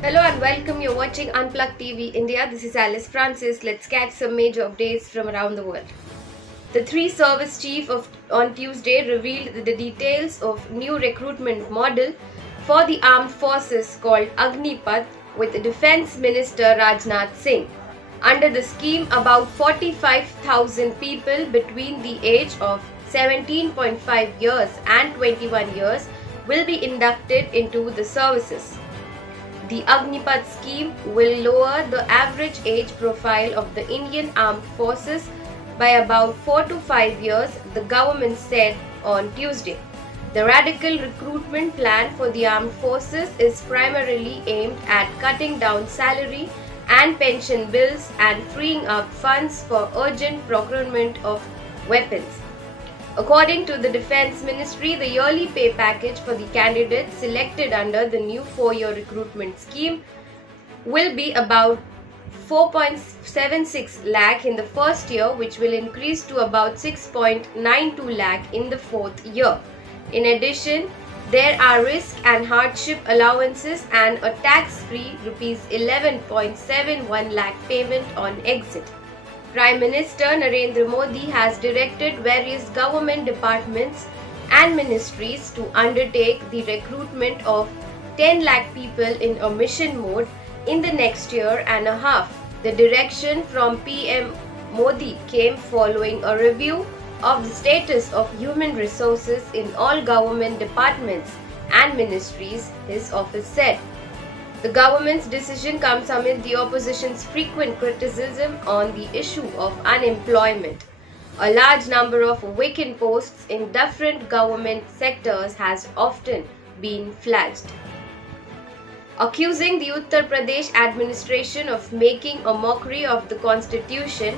Hello and welcome. You're watching Unplugged TV India. This is Alice Francis. Let's catch some major updates from around the world. The three service chief on Tuesday revealed the details of new recruitment model for the armed forces called Agnipath with Defence Minister Rajnath Singh. Under the scheme, about 45,000 people between the age of 17.5 years and 21 years will be inducted into the services. The Agnipath scheme will lower the average age profile of the Indian Armed Forces by about 4 to 5 years, the government said on Tuesday. The radical recruitment plan for the armed forces is primarily aimed at cutting down salary and pension bills and freeing up funds for urgent procurement of weapons. According to the Defence Ministry, the yearly pay package for the candidates selected under the new 4-year recruitment scheme will be about 4.76 lakh in the first year, which will increase to about 6.92 lakh in the fourth year. In addition, there are risk and hardship allowances and a tax-free Rs 11.71 lakh payment on exit. Prime Minister Narendra Modi has directed various government departments and ministries to undertake the recruitment of 10 lakh people in a mission mode in the next year and a half. The direction from PM Modi came following a review of the status of human resources in all government departments and ministries, his office said. The government's decision comes amid the opposition's frequent criticism on the issue of unemployment. A large number of vacant posts in different government sectors has often been flagged. Accusing the Uttar Pradesh administration of making a mockery of the constitution,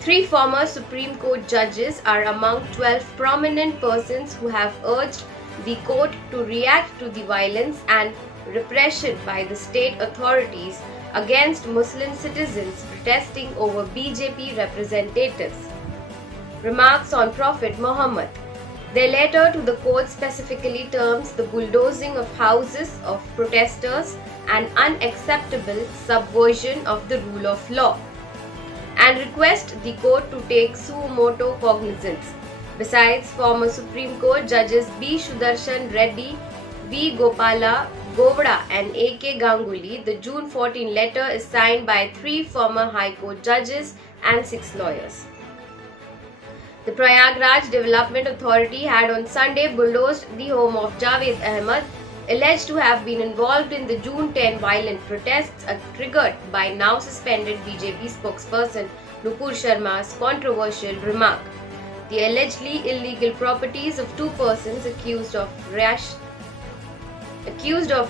3 former Supreme Court judges are among 12 prominent persons who have urged the court to react to the violence and repression by the state authorities against Muslim citizens protesting over BJP representatives. Remarks on Prophet Muhammad. Their letter to the court specifically terms the bulldozing of houses of protesters an unacceptable subversion of the rule of law and request the court to take suo motu cognizance. Besides, former Supreme Court judges B. Sudarshan Reddy, V. Gopala Govda and A.K. Ganguly, the June 14 letter is signed by 3 former High Court judges and 6 lawyers. The Prayagraj Development Authority had on Sunday bulldozed the home of Javed Ahmed, alleged to have been involved in the June 10 violent protests triggered by now suspended BJP spokesperson Nupur Sharma's controversial remark. The allegedly illegal properties of 2 persons accused of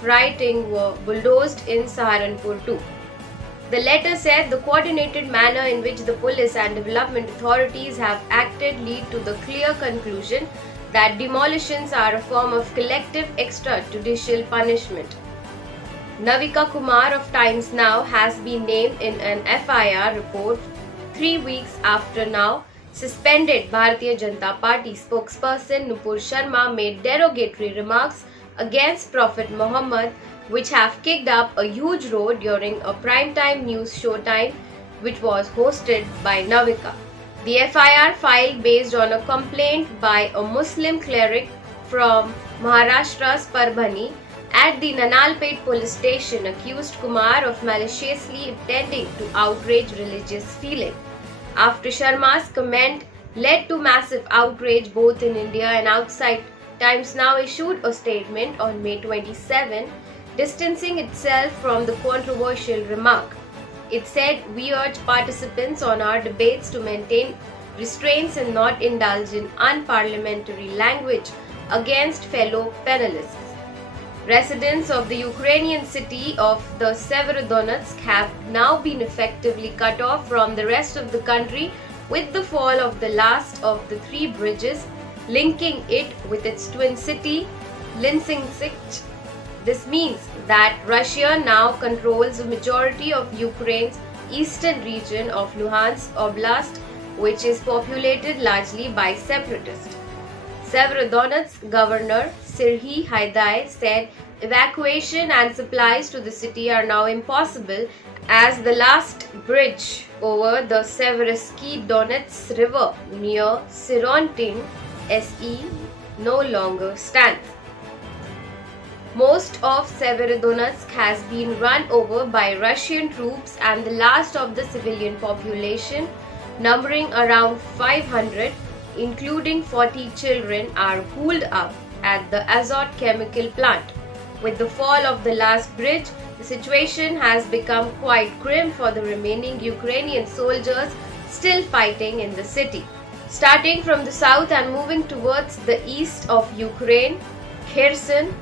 rioting were bulldozed in Saharanpur too. The letter said the coordinated manner in which the police and development authorities have acted lead to the clear conclusion that demolitions are a form of collective extrajudicial punishment. Navika Kumar of Times Now has been named in an FIR report 3 weeks after now suspended Bharatiya Janata Party spokesperson Nupur Sharma made derogatory remarks against Prophet Muhammad, which have kicked up a huge roar during a primetime news showtime which was hosted by Navika. The FIR filed based on a complaint by a Muslim cleric from Maharashtra's Parbhani at the Nanalpet police station accused Kumar of maliciously intending to outrage religious feeling. After Sharma's comment led to massive outrage both in India and outside, Times Now issued a statement on May 27, distancing itself from the controversial remark. It said, "We urge participants on our debates to maintain restraints and not indulge in unparliamentary language against fellow panelists." Residents of the Ukrainian city of the Severodonetsk have now been effectively cut off from the rest of the country with the fall of the last of the 3 bridges linking it with its twin city, Lysychansk. This means that Russia now controls the majority of Ukraine's eastern region of Luhansk Oblast, which is populated largely by separatists. Severodonetsk Governor Serhiy Haidai said Evacuation and supplies to the city are now impossible as the last bridge over the Seversky Donets River near Sirontin SE no longer stands. Most of Severodonetsk has been run over by Russian troops, and the last of the civilian population, numbering around 500, including 40 children, are holed up at the Azot chemical plant. With the fall of the last bridge, the situation has become quite grim for the remaining Ukrainian soldiers still fighting in the city. Starting from the south and moving towards the east of Ukraine, Kherson,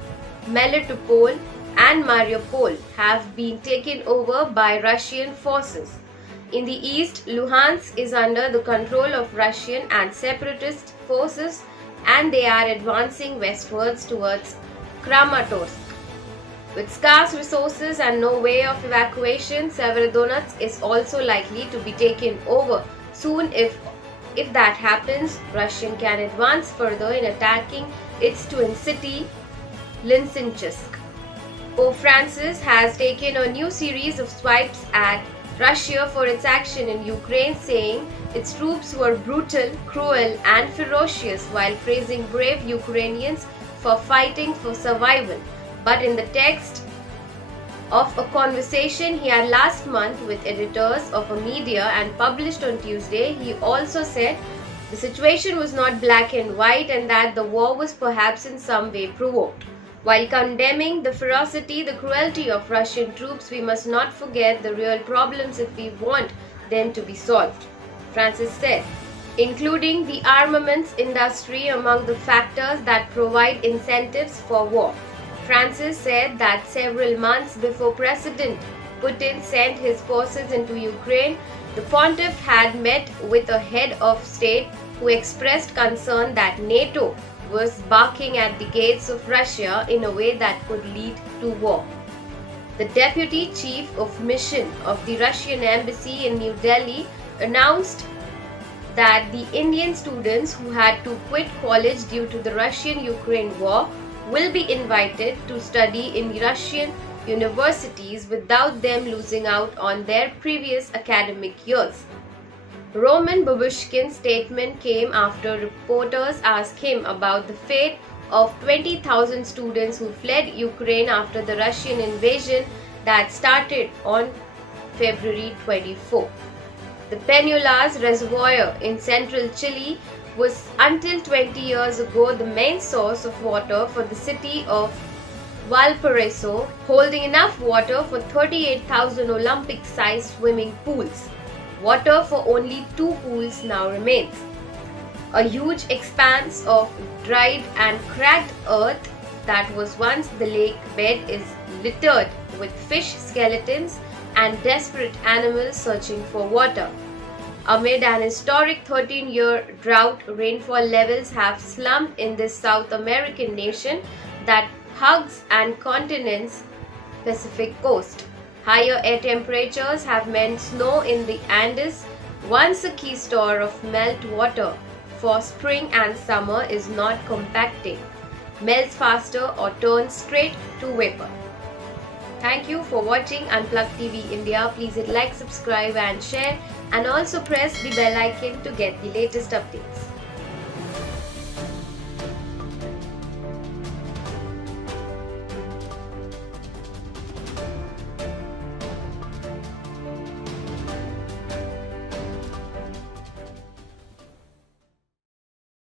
Melitopol and Mariupol have been taken over by Russian forces. In the east, Luhansk is under the control of Russian and separatist forces, and they are advancing westwards towards Kramatorsk. With scarce resources and no way of evacuation, Severodonetsk is also likely to be taken over soon. If that happens, Russia can advance further in attacking its twin city, Lysychansk. Pope Francis has taken a new series of swipes at Russia for its action in Ukraine, saying its troops were brutal, cruel and ferocious, while praising brave Ukrainians for fighting for survival. But in the text of a conversation he had last month with editors of a media and published on Tuesday, he also said the situation was not black and white and that the war was perhaps in some way provoked. While condemning the ferocity, the cruelty of Russian troops, we must not forget the real problems if we want them to be solved, Francis said, including the armaments industry among the factors that provide incentives for war. Francis said that several months before President Putin sent his forces into Ukraine, the pontiff had met with a head of state who expressed concern that NATO was barking at the gates of Russia in a way that could lead to war. The deputy chief of mission of the Russian embassy in New Delhi announced that the Indian students who had to quit college due to the Russian-Ukraine war will be invited to study in Russian universities without them losing out on their previous academic years. Roman Babushkin's statement came after reporters asked him about the fate of 20,000 students who fled Ukraine after the Russian invasion that started on February 24. The Peñuelas Reservoir in central Chile was until 20 years ago the main source of water for the city of Valparaiso, holding enough water for 38,000 Olympic-sized swimming pools. Water for only 2 pools now remains. A huge expanse of dried and cracked earth that was once the lake bed is littered with fish skeletons and desperate animals searching for water. Amid an historic 13-year drought, rainfall levels have slumped in this South American nation that hugs and continent's Pacific coast. Higher air temperatures have meant snow in the Andes, once a key store of melt water for spring and summer, is not compacting, melts faster or turns straight to vapor. Thank you for watching Unplugged TV India. Please hit like, subscribe and share, and also press the bell icon to get the latest updates.